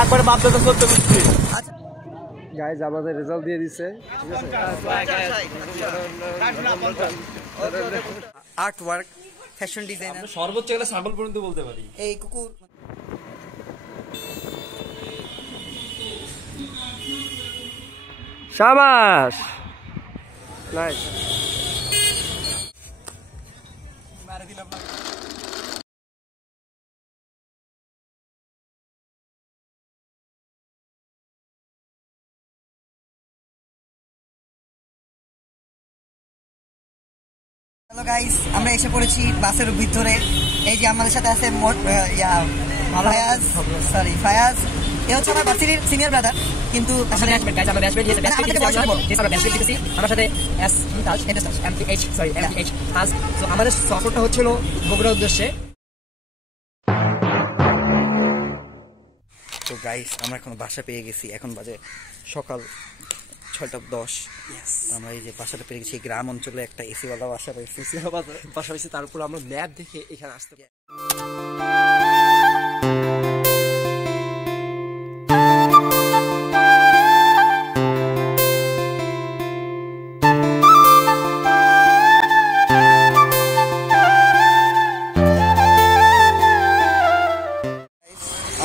একবার মাপটা করতে বুঝছি। গাইজ আমাদের রেজাল্ট দিয়ে দিচ্ছে, আর্ট ওয়ার্ক, ফ্যাশন ডিজাইনার, সর্বোচ্চ গেলে স্যাম্পল পর্যন্ত বলতে পারি। এই কুকুর শাবাশ, নাইস। হ্যালো গাইস, আমরা এসে পড়েছি বাসের ভিতরে। এই যে আমাদের সাথে আছে ফায়াজ, এ হচ্ছে আমার বাসের সিনিয়র ব্রাদার, কিন্তু আমাদের সফরটা হচ্ছিল বগুড়ার উদ্দেশ্যে। তো গাইস আমরা এখন বাসা পেয়ে গেছি, এখন বাজে সকাল 6:10। আমরা এই যে বাসাটা পেয়ে গেছি, গ্রাম অঞ্চলে একটা এসিওয়ালা বাসা পেয়েছি, বাসা হয়েছে, তার উপর আমরা ম্যাপ দেখে এখানে আসতে পারি।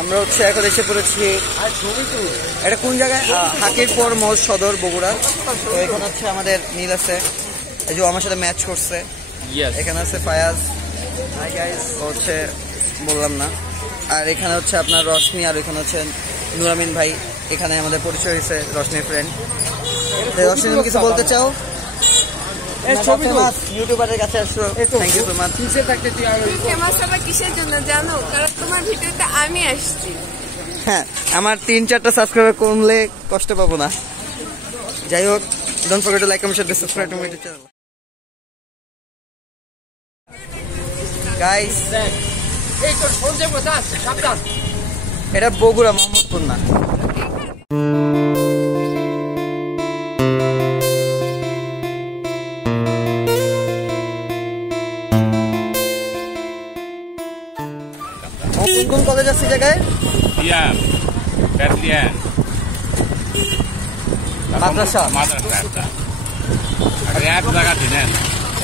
আমরা হচ্ছে এখন এসে পড়েছি, এটা কোন জায়গায়, হাকিরপুর মোড় সদর বগুড়া। তো এখানে হচ্ছে আমাদের নীল আছে, এই যে আমার সাথে ম্যাচ করছে। এখানে আছে ফায়াজ, হচ্ছে বললাম না। আর এখানে হচ্ছে আপনার রশনি, আর এখানে হচ্ছে নুরামিন ভাই। এখানে আমাদের পরিচয় হয়েছে রশনির ফ্রেন্ড। রশনি, তুমি কিছু বলতে চাও? ইউটিউবারের কাছে আসছো, thank you so much. Famous হবা কিসের জন্য জানো? কারণ তোমার ভিডিওতে আমি আসছি। হ্যাঁ, আমার 3-4টা সাবস্ক্রাইবার কমলে কষ্ট পাবো না। যাই হোক, don't forget to like, comment, share, subscribe to my channel. Guys, এই তোর সঞ্জয় দাস, সাবধান। এটা বগুড়া, মোহাম্মদপুর না। কোন কলেজ আছে জায়গায়? মাদ্রাসা।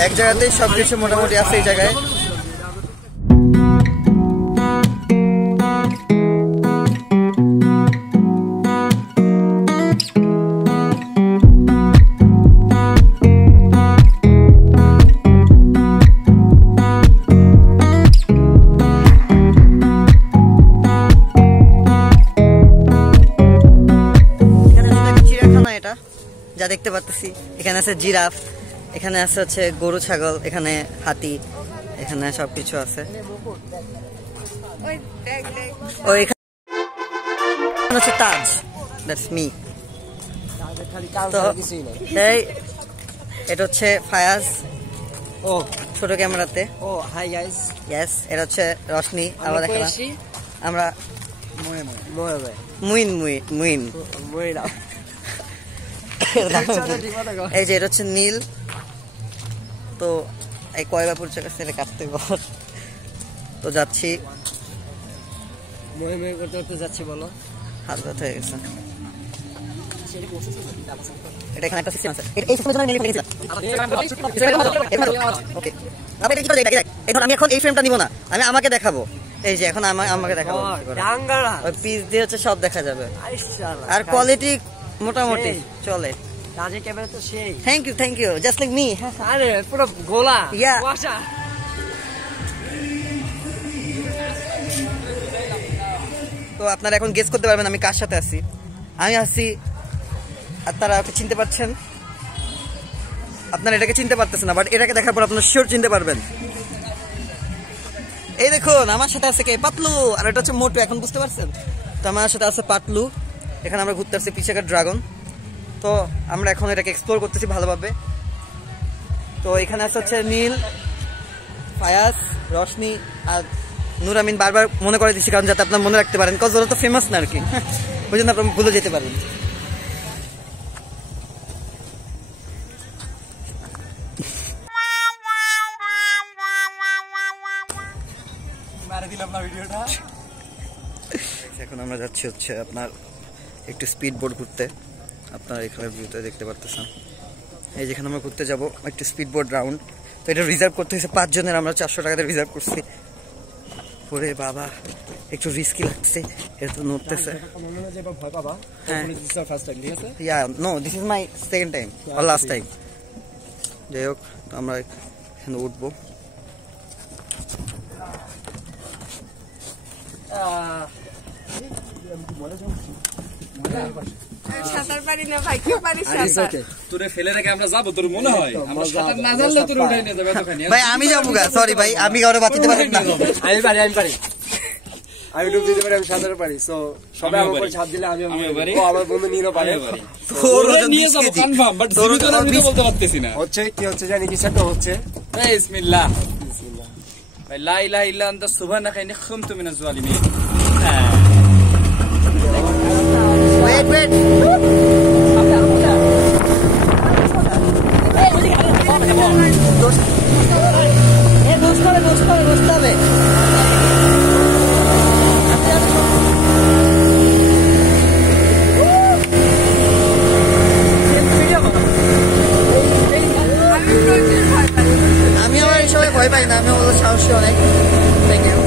এক জায়গাতেই সবকিছু মোটামুটি আছে এই জায়গায়। যা দেখতে পাচ্ছি, এখানে আছে জিরাফ, এখানে আছে হচ্ছে গরু ছাগল, এখানে হাতি, এখানে সবকিছু আছে। ও এখানে হচ্ছে তাজ, দ্যাটস মি। তো এই এটা হচ্ছে ফায়াজ, ও ছোট ক্যামেরাতে। ও হাই গাইস, ইয়েস, এটা হচ্ছে রশনি। আমরা দেখলাম আমরা মুইন এই যে এটা হচ্ছে নীল। তো এই কয়বাপুর কাছে কাটতে ঘর, তো যাচ্ছি, করতে করতে যাচ্ছি। বলো, হাত ব্যথা হয়ে গেছে। এটা এখানে একটা সিস্টেম আছে, এই সিস্টেমের জন্য আমি লিখে ওকে। আপনি এটা কি করে দেখ, এখন আমি এখন এই ফ্রেমটা নিব না, আমি আমাকে দেখাবো। এই যে এখন আমাকে দেখাবো, ওই পিস দিয়ে হচ্ছে সব দেখা যাবে, আর কোয়ালিটি মোটামুটি চলে। তাজে ক্যামেরা তো সেই। Thank you, just like me. আরে পুরো গোলা, ইয়া। তো আপনারা এখন গেস করতে পারবেন আমি কার সাথে আছি। আমি আছি, আর তারা ওকে চিনতে পারছেন। আপনারা এটাকে চিনতে পারতেছেন না, বাট এটাকে দেখার পর আপনারা শিওর চিনতে পারবেন। এই দেখুন আমার সাথে আছে কে, পাতলু, আর এটা হচ্ছে মোটু। এখন বুঝতে পারছেন? তো আমার সাথে আছে পাতলু। এখানে আমরা ঘুরতে আসছি পিছাকার ড্রাগন। তো আমরা এখন এটাকে এক্সপ্লোর করতেছি ভালোভাবে। তো এখানে আছে হচ্ছে নীল, ফায়াজ, রশনি আর নুরামিন। বারবার মনে করে দিচ্ছি কারণ যাতে আপনার মনে রাখতে পারেন, কজ ওরা তো ফেমাস না আর কি, ওই জন্য আপনার ভুলে যেতে পারেন। এখন আমরা যাচ্ছি হচ্ছে আপনার একটু স্পিড বোট ঘুরতে। আপনার এখানে ভিউতে দেখতে পারতেছেন, এই যেখানে আমরা ঘুরতে যাব একটু স্পিড বোট রাউন্ড। তো এটা রিজার্ভ করতে হয়েছে 5 জনের, আমরা 400 টাকাতে রিজার্ভ করছি। ওরে বাবা, একটু রিস্কি লাগছে, এটা তো নড়তেছে। হ্যাঁ, no, this is my second time আর লাস্ট টাইম। যাই হোক, আমরা এখানে উঠবো। সাঁতার পারি না ভাই, কেউ পারি সাঁতার? তোরে ফেলে রেখে আমরা যাবো, তোর মনে হয় আমরা সাঁতার না জানলে তোর উঠাই নিয়ে যাবে এতখানি। ভাই আমি যাবো গা, সরি ভাই, আমি কাউরে বাঁচাতে পারি না। আমি ডুব দিতে পারি, আমি সাঁতার পারি। সো সবাই আমার উপর ছাপ দিলে আমি পারি। ও আমার বন্ধু নিয়ে পারে। তোর নিয়ে যাবো কনফার্ম, বাট জীবিত না আমি বলতে পারতেছি না। হচ্ছে কি হচ্ছে জানি, কিছু একটা হচ্ছে। বিসমিল্লাহ। ভাই লা ইলাহা ইল্লা আনতা সুবহানাকা ইন্নী কুনতু মিনাজ জালিমিন। ওয়েট আমি আমার এই সবাই ভয় পাই না, আমি ওদের সাহসী অনেক। Thank you.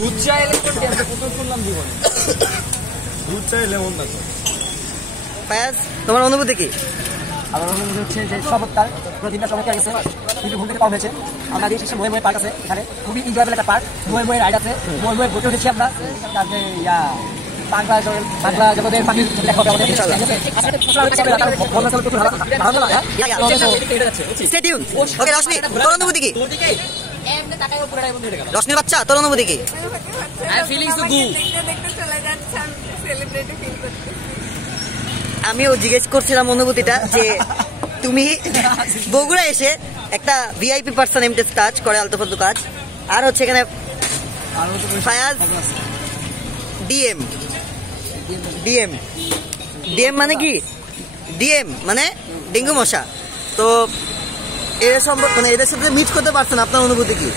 দুধ চাইলে কোনটি আমরা প্রথম শুনলাম জীবনে। দুধ চাইলে মন না। ফায়াজ, তোমার অনুভূতি কি? আমার অনুভূতি হচ্ছে যে চমৎকার, পুরো দিনটা চমৎকার গেছে, কিন্তু ঘুম থেকে পাওয়া হয়েছে। আমরা দিয়ে শেষে ময়ে পার্ক আছে, এখানে খুবই এনজয়েবল একটা পার্ক। ময়ে রাইড আছে, ময়ে বোটে উঠেছি আমরা। তারপরে বাংলা জগতের পাখির দেখা হবে আমাদের। Stay tuned. Okay, রশনি, তোর অনুভূতি কি? রশনির বাচ্চা, তোর অনুভূতি কি? আমিও জিজ্ঞেস করছিলাম অনুভূতিটা, যে তুমি বগুড়া এসে একটা ভিআইপি পার্সন এমটেস কাজ করে, আলতু ফালতু কাজ, আর হচ্ছে এখানে ফায়াজ ডিএম মানে কি? ডিএম মানে ডেঙ্গু মশা। তো এদের সম্পর্কে মানে এদের সাথে মিট করতে পারছেন, আপনার অনুভূতি কি?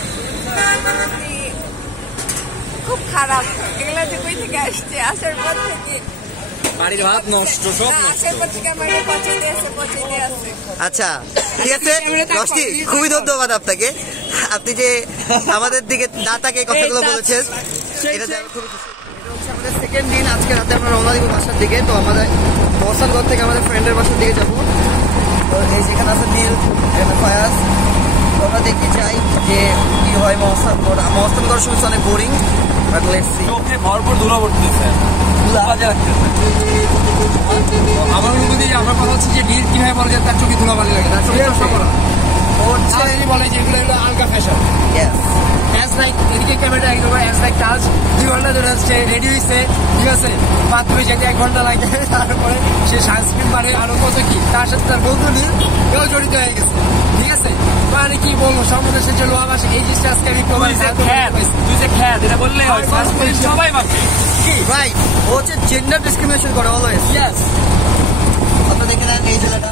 খুব খারাপ, এগুলা যে কই থেকে আসছে, আসার পর থেকে বাড়ির ভাত নষ্ট, সব নষ্ট। আসার পর থেকে আমার পছন্দ আছে। আচ্ছা, ঠিক আছে রশনি, খুবই ধন্যবাদ আপনাকে। আপনি যে আমাদের দিকে দাতাকে কথাগুলো বলেছেন, এটা খুবই খুশি। এটা হচ্ছে আমাদের সেকেন্ড দিন। আজকে রাতে আমরা রওনা দিব বাসার দিকে। তো আমাদের মহসানগড় থেকে আমাদের ফ্রেন্ডের বাসার দিকে যাবো। তো এই যেখানে আছে নীল, এখানে ফায়াজ। তো আমরা দেখতে চাই যে কি হয় মহসানগড়। মহসানগড় শুনছি অনেক বোরিং, বাট লেটস সি। চোখে ভরপুর ধুলা পড়তেছে, বাজে লাগতেছে। আমার অনুভূতি, আমার কথা হচ্ছে যে নীল কিভাবে বলে যে তার চোখে ধুলা বালি লাগে, তার চোখে নষ্ট করা হচ্ছে। বলে যে এগুলো হলো আলগা ফ্যাশন। অ্যাজ লাইক এদিকে ক্যামেরা একদম অ্যাজ লাইক কাজ 2 ঘন্টা ধরে আসছে, রেডি হয়েছে, ঠিক আছে। বাথরুমে যেতে 1 ঘন্টা লাগে, তারপরে সে সানস্ক্রিন মারে, আরো কত কি, তার সাথে তার বন্ধু নীল এও জড়িত হয়ে গেছে, ঠিক আছে। মানে কি বলবো, সর্বদেশের যে লোহাবাসী, এই জিনিসটা আজকে আমি তুই যে খ্যাত এটা বললে হয়, সবাই ভাবছে কি ভাই, ও হচ্ছে জেন্ডার ডিসক্রিমিনেশন করে অলওয়েজ। ইয়েস। আপনারা দেখে নেন এই ছেলেটা।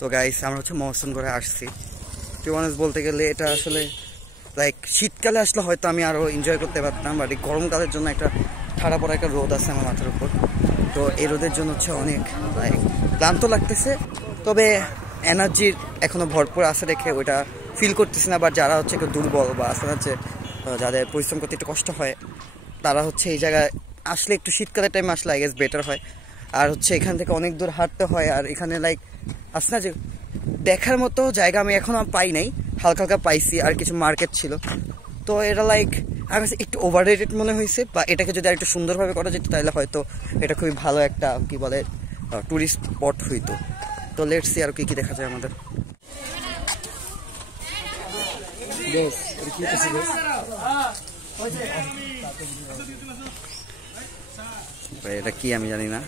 তো গাইস, আমরা হচ্ছে মহসিনগড়ে আসছি। টু অনেস্ট বলতে গেলে এটা আসলে লাইক শীতকালে আসলে হয়তো আমি আরও এনজয় করতে পারতাম, বাট এই গরমকালের জন্য একটা ঠাড়া পড়া একটা রোদ আছে আমার মাথার উপর। তো এই রোদের জন্য হচ্ছে অনেক লাইক ক্লান্ত লাগতেছে, তবে এনার্জির এখনো ভরপুর আছে দেখে ওইটা ফিল করতেছি না। বাট যারা হচ্ছে একটু দুর্বল বা আসলে হচ্ছে যাদের পরিশ্রম করতে একটু কষ্ট হয় তারা হচ্ছে এই জায়গায় আসলে একটু শীতকালের টাইমে আসলে আই গেস বেটার হয়। আর হচ্ছে এখান থেকে অনেক দূর হাঁটতে হয়। আর এখানে লাইক আসলে না যে দেখার মতো জায়গা আমি এখনও পাই নাই, হালকা হালকা পাইছি। আর কিছু মার্কেট ছিল, তো এটা লাইক আমার কাছে একটু ওভার রেটেড মনে হয়েছে। বা এটাকে যদি আর একটু সুন্দরভাবে করা যেত তাহলে হয়তো এটা খুবই ভালো একটা কি বলে ট্যুরিস্ট স্পট হইতো। তো লেটস সি আর কি কি দেখা যায় আমাদের। এটা কি আমি জানি না।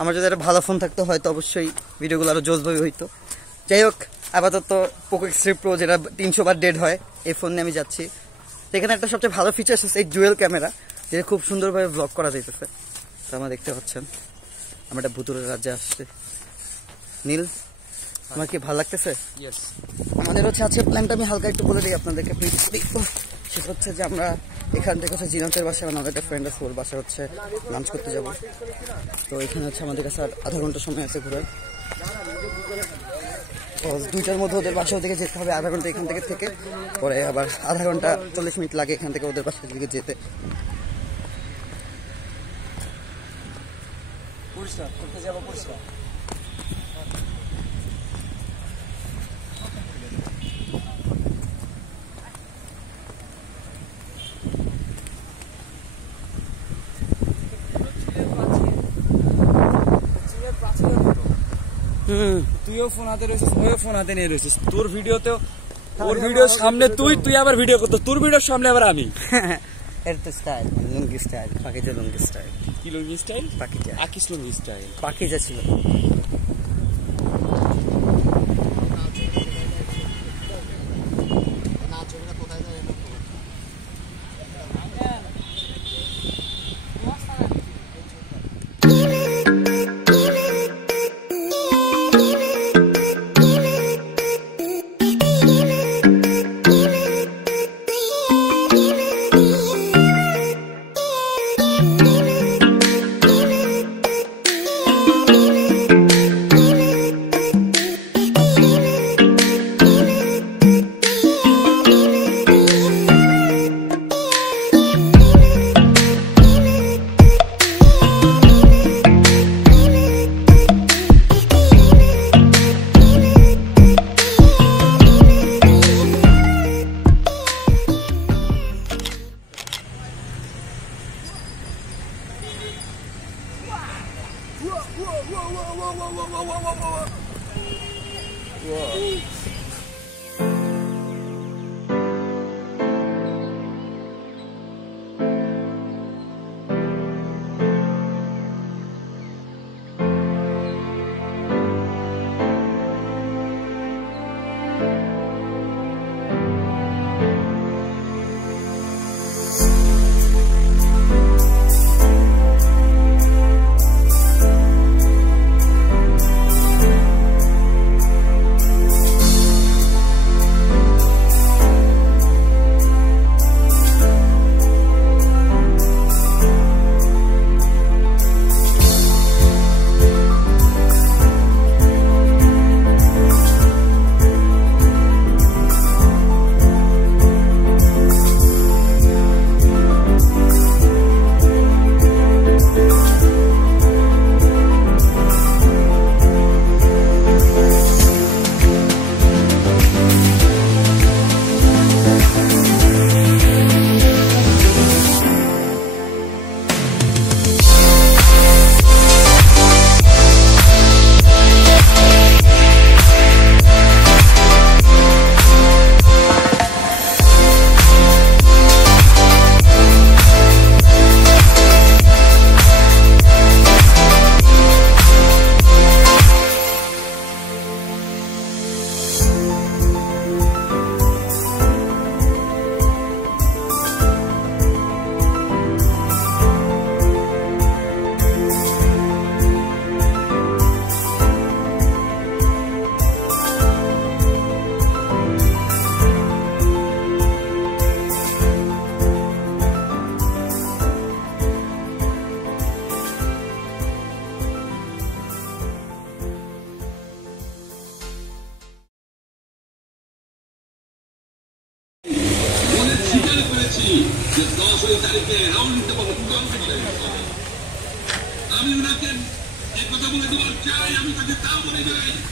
আমার যদি একটা ভালো ফোন থাকতো হয়তো অবশ্যই ভিডিওগুলো আরো জোশভাবে হইতো। যাই হোক, আপাতত পোকো X3 Pro যেটা 300 বার ডেড হয়, এই ফোন নিয়ে আমি যাচ্ছি। এখানে একটা সবচেয়ে ভালো ফিচার্স আছে এই ডুয়েল ক্যামেরা, যেটা খুব সুন্দরভাবে ব্লগ করা যাইতেছে। তো আমরা দেখতে পাচ্ছেন আমরা একটা ভুতুরের রাজ্যে আসছি। নীল, আমার কি ভালো লাগতেছে? আমাদের হচ্ছে আজকে প্ল্যানটা আমি হালকা একটু বলে দিই আপনাদেরকে। সেটা হচ্ছে যে আমরা এখান থেকে হচ্ছে জিনাতের বাসায় আমাদের একটা ফ্রেন্ড আছে, ওর বাসায় হচ্ছে লাঞ্চ করতে যাব। তো এখানে হচ্ছে আমাদের কাছে আর আধা ঘন্টা সময় আছে ঘুরে। 2টার মধ্যে ওদের বাসা থেকে যেতে হবে, আধা ঘন্টা এখান থেকে পরে আবার আধা ঘন্টা 40 মিনিট লাগে এখান থেকে ওদের বাসা থেকে যেতে। তুইও ফোন হাতে রয়েছিস, ওও ফোন হাতে নিয়ে রয়েছিস। তোর ভিডিওতে ওর ভিডিওর সামনে তুই আবার ভিডিও করতো, তোর ভিডিওর সামনে আবার আমি। এটা তো স্টাইল, লুঙ্গি স্টাইল, পাকিজা লুঙ্গি স্টাইল। কি লুঙ্গি স্টাইল? পাকিজা, আকিস লুঙ্গি স্টাইল। পাকিজা ছিল।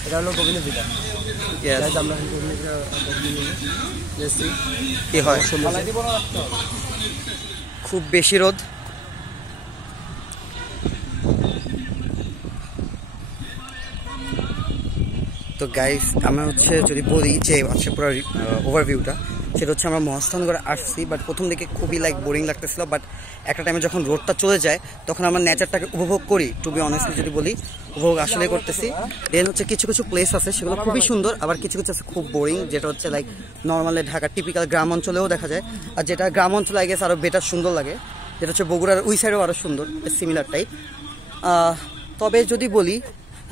এটা হলো গোবিন্দ ভিটা। আমরা কি হয় খুব বেশি রোদ। তো গাইস আমরা হচ্ছে যদি বলি যে আচ্ছা পুরো ওভারভিউটা, সেটা হচ্ছে আমরা মহাস্থানগড়ে আসছি, বাট প্রথম দিকে খুবই বোরিং লাগতেছিল, বাট একটা টাইমে যখন রোডটা চলে যায় তখন আমরা নেচারটাকে উপভোগ করি। টু বি অনেস্টলি যদি বলি, উপভোগ আসলে করতেছি। দেন হচ্ছে কিছু কিছু প্লেস আছে সেগুলো খুবই সুন্দর, আবার কিছু কিছু আছে খুব বোরিং, যেটা হচ্ছে নর্মালি ঢাকার টিপিক্যাল গ্রাম অঞ্চলেও দেখা যায়। আর যেটা গ্রাম অঞ্চলে আই গেস আরও বেটার সুন্দর লাগে, যেটা হচ্ছে বগুড়ার ওই সাইডেও আরও সুন্দর, সিমিলার টাইপ। তবে যদি বলি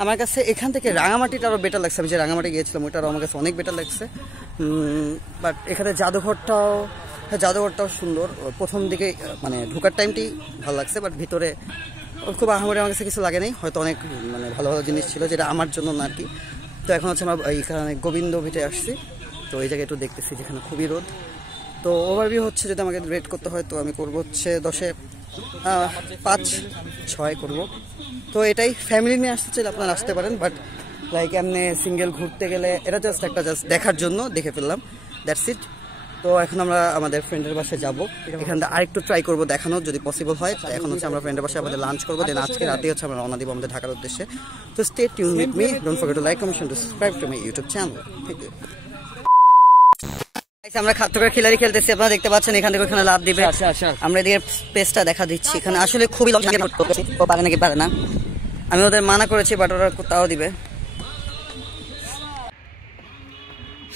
আমার কাছে এখান থেকে রাঙামাটিটা আরও বেটার লাগছে। আমি যে রাঙামাটি গিয়েছিলাম ওইটারও আমার কাছে অনেক বেটার লাগছে। বাট এখানে জাদুঘরটাও সুন্দর। প্রথম দিকে মানে ঢোকার টাইমটি ভালো লাগছে, বাট ভিতরে খুব আহামরি আমার কাছে কিছু লাগে নাই। হয়তো অনেক ভালো ভালো জিনিস ছিল যেটা আমার জন্য না আর কি। তো এখন হচ্ছে আমরা এইখানে গোবিন্দ ভিটে আসছি, তো এই জায়গায় একটু দেখতেছি যেখানে খুবই রোদ। তো ওভারভিউ হচ্ছে যদি আমাকে রেট করতে হয় তো আমি করবো হচ্ছে 10-এ 5-6 করবো। তো এটাই, ফ্যামিলি নিয়ে আসতে চাইলে আপনারা আসতে পারেন, বাট এমনি সিঙ্গেল ঘুরতে গেলে এটা জাস্ট দেখার জন্য দেখে ফেললাম, দ্যাটস ইট। তো এখন আমরা আমাদের ফ্রেন্ডের বাসায় যাবো, এখান থেকে আরেকটু ট্রাই করবো দেখানোর যদি পসিবল হয়। এখন হচ্ছে আমরা ফ্রেন্ডের বাসায় আমাদের লাঞ্চ করবো, দেন আজকে রাতে হচ্ছে আমরা রওনা দিব আমাদের ঢাকার উদ্দেশ্যে। তো stay tune with me, don't forget to like, comment, subscribe to my YouTube channel. Thank you. আমরা খাদ্যকার খিলাড়ি খেলতেছি, আপনারা দেখতে পাচ্ছেন এখান থেকে ওখানে লাভ দিবে। আমরা এদিকে স্পেসটা দেখা দিচ্ছি, এখানে আসলে খুবই পারে নাকি পারে না, আমি ওদের মানা করেছি, বাট ওরা তাও দিবে।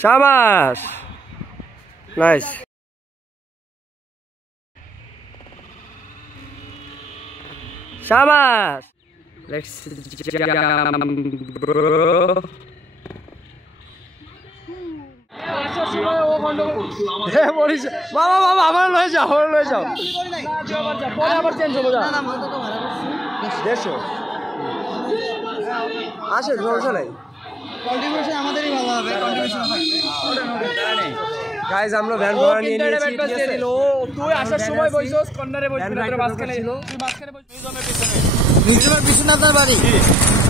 শাবাশ, নাইস। শাবাশ, লেটস বাবা বাবা আমার লয়ে যাও, আমার লয়ে যাও, আবার চেঞ্জ হবো যা দেড়শো আসে, সমস্যা নাই। কন্ট্রিবিউশন আমাদেরই ভালো হবে, কন্ট্রিবিউশন থাকবে। গাইস আমরা ভ্যান ভাড়া নিয়ে নিয়েছি, ঠিক আছে? তুই আসার সময় বইছস কর্নারে বইছিস, তোর মাঝখানে ছিল, তুই মাঝখানে বইছিস, মিউজিয়ামের পিছনে আপনার বাড়ি?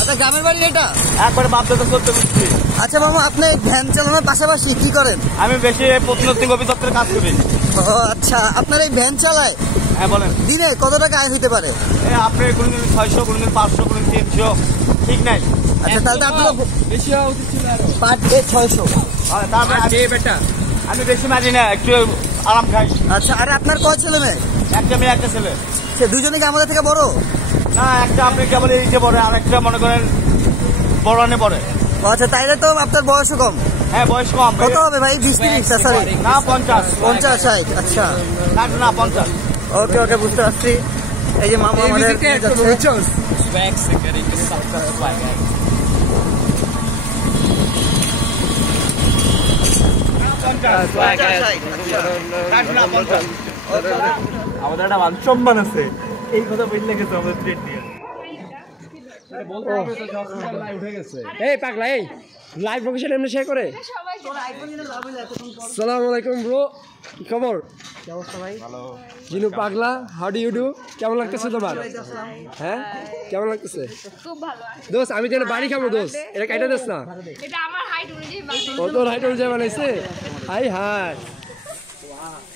আচ্ছা, গ্রামের বাড়ি এটা? একবারে বাপ দাদা করতে বুঝছি। আচ্ছা মামা, আপনি ভ্যান চালানোর পাশাপাশি কি করেন? আমি বেশি প্রত্নতাত্ত্বিক অভিযাত্রার কাজ করি। ও আচ্ছা, আপনার এই ভ্যান চালায়? হ্যাঁ বলেন। দিনে কত টাকা আয় হইতে পারে? আপনি কোনদিন 600, কোনদিন 500, কোনদিন 300, ঠিক নাই? আচ্ছা, তাহলে তো আপনার বেশি হওয়া উচিত ছিল আরো। Per day 600। আমি বেশি মারি না, একটু আরাম খাই। আচ্ছা, আরে আপনার কয় ছেলে মেয়ে? একটা মেয়ে, একটা ছেলে। সে দুজনে কি আমাদের থেকে বড়? না, একটা আপনি কেবল এইটা পড়ে, আর একটা মনে করেন বড় আনে পড়ে। আচ্ছা, তাইলে তো আপনার বয়সও কম। হ্যাঁ, বয়স কম। কত হবে ভাই? 20-30? সরি না, 50 50-60। আচ্ছা, না 50। ওকে ওকে, বুঝতে পারছি। এই যে মামা আমাদের আমাদের একটা সম্মান আছে, এই কথা বললে গেছে আমাদের ট্রেড দিয়ে। এই পাগলা, এই লাইভ লোকেশন এমনি শেয়ার করে। আসসালামু আলাইকুম ব্রো, কি খবর? কি অবস্থা ভাই? ভালো। জিনু পাগলা, হাউ ডু ইউ ডু? কেমন লাগতেছে তোমার? হ্যাঁ, কেমন লাগতেছে? খুব ভালো। দোস্ত, আমি যেন বাড়ি খাবো দোস্ত, এটা কাইটা দিস না। এটা আমার হাইট অনুযায়ী বানাইছে। ও তোর হাইট অনুযায়ী বানাইছে? High high.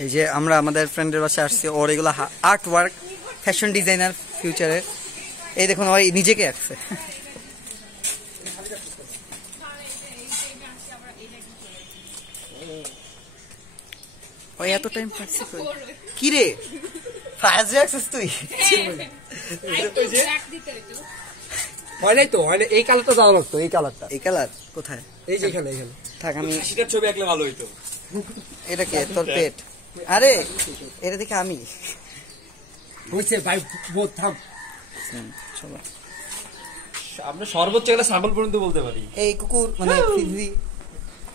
এই যে আমরা আমাদের ফ্রেন্ডের বাসায় আসছি, ওর এগুলো আর্ট ওয়ার্ক, ফ্যাশন ডিজাইনার ফিউচারে। এই দেখুন, ওই নিজেকে আসছে। ওই এত টাইম পাচ্ছি কি রে? ফায়াজে আসছিস তুই? হয় নাই তো, হয় না। এই কালারটা যাওয়া লাগতো, এই কালারটা। এই কালার কোথায়? এই যে এখানে, এখানে থাক, আমি শীতের ছবি আঁকলে ভালো হইতো। এটা কে? তোর পেট? আরে এটা দেখে আমি বুঝছে ভাই, বোধ থাম। চলো, আমরা সর্বোচ্চ গেলে ছাগল পর্যন্ত বলতে পারি। এই কুকুর মানে ফিজি,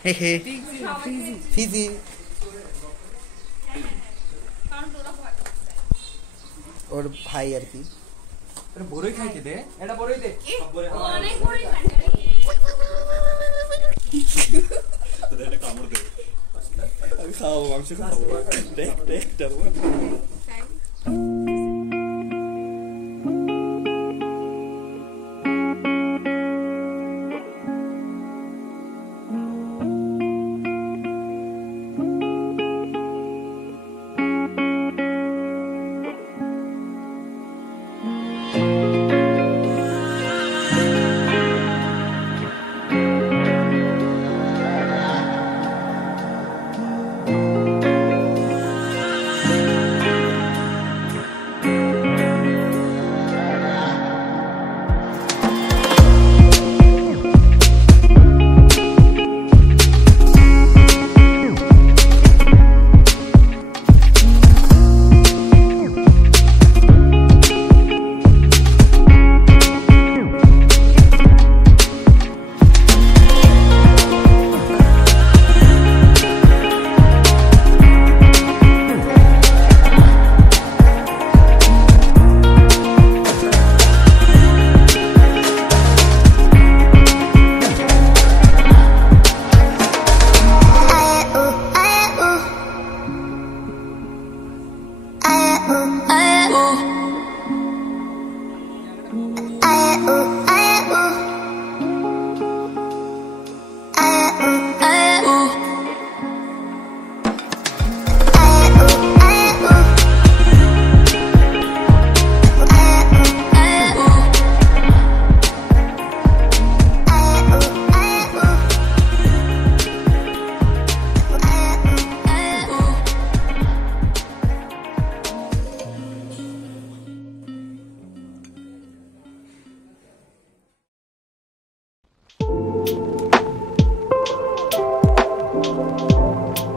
হে হে ফিজি। ওর ভাই আর কি। বড়ই খাইতে দে, এটা বড়ই দে, সব বড়ই অনেক বড় খাইতে। এটা কামড় দে, আমি খাবো, মাংস খাবো। দেখ দেখ, Bye.